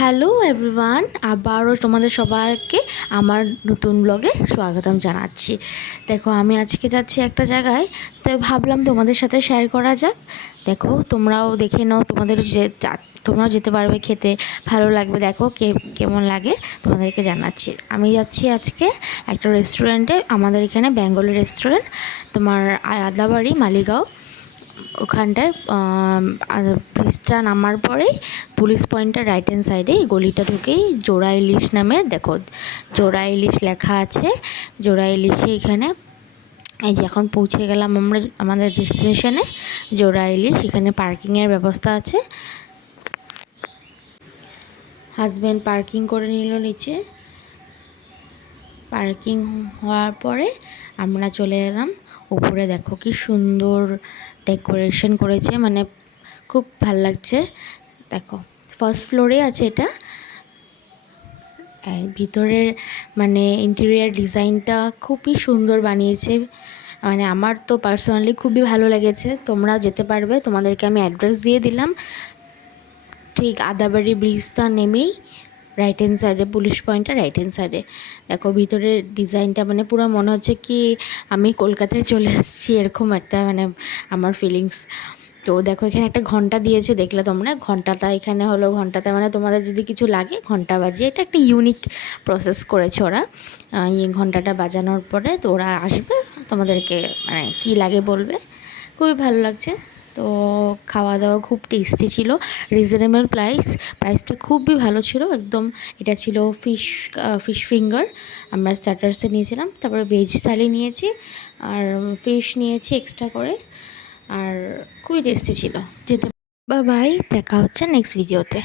Hello everyone, আবারও তোমাদের সবাইকে আমার নতুন ব্লগে স্বাগতম জানাচ্ছি। দেখো, আমি আজকে যাচ্ছি একটা জায়গায়, তাই ভাবলাম তোমাদের সাথে শেয়ার করা যাক। দেখো, তোমরাও দেখে নাও, তোমরাও যেতে পারবে, খেতে ভালো লাগবে। দেখো কেমন লাগে তোমাদেরকে জানাচ্ছি। আমি যাচ্ছি আজকে একটা রেস্টুরেন্টে, আমাদের এখানে বেঙ্গলি রেস্টুরেন্ট, তোমার আদাবাড়ি মালিগাঁও ওখানটায়। ব্রিজটা নামার পরেই পুলিশ পয়েন্টের রাইট হ্যান্ড সাইডে গলিটা ঢুকেই জোড়া ইলিশ নামের, দেখো জোড়া ইলিশ লেখা আছে। জোড়া ইলিশে এখানে এই যে এখন পৌঁছে গেলাম আমরা আমাদের ডেস্টিনেশনে জোড়া ইলিশ। এখানে পার্কিংয়ের ব্যবস্থা আছে। হাজব্যান্ড পার্কিং করে নিল নিচে। পার্কিং হওয়ার পরে আমরা চলে এলাম উপরে। দেখো কি সুন্দর ডেকোরেশন করেছে, মানে খুব ভাল লাগছে। দেখো ফার্স্ট ফ্লোরে আছে এটা। ভিতরের মানে ইন্টেরিয়ার ডিজাইনটা খুবই সুন্দর বানিয়েছে, মানে আমার তো পার্সোনালি খুবই ভালো লেগেছে। তোমরাও যেতে পারবে, তোমাদেরকে আমি অ্যাড্রেস দিয়ে দিলাম। ঠিক আদাবাড়ি ব্রিজটা নেমেই রাইট হ্যান্ড সাইডে, পুলিশ পয়েন্টটা রাইট হ্যান্ড সাইডে। দেখো ভিতরের ডিজাইনটা মানে পুরো মনে হচ্ছে কি আমি কলকাতায় চলে আসছি, এরকম একটা মানে আমার ফিলিংস। তো দেখো এখানে একটা ঘন্টা দিয়েছে, দেখলে তোমরা ঘন্টাটা এখানে হলো। ঘন্টাতে মানে তোমাদের যদি কিছু লাগে ঘন্টা বাজিয়ে, এটা একটা ইউনিক প্রসেস করেছে ওরা। এই ঘন্টাটা বাজানোর পরে তো ওরা আসবে, তোমাদেরকে মানে কী লাগে বলবে। খুবই ভালো লাগছে। তো খাওয়া দাওয়া খুব টেস্টি ছিল, রিজনেবল প্রাইসটা খুবই ভালো ছিল একদম। এটা ছিল ফিশ ফিঙ্গার, আমরা স্টার্টার্সে নিয়েছিলাম। তারপরে ভেজ থালি নিয়েছি আর ফিশ নিয়েছি এক্সট্রা করে, আর খুবই টেস্টি ছিল। যেতে বাই, দেখা হচ্ছে নেক্সট ভিডিওতে।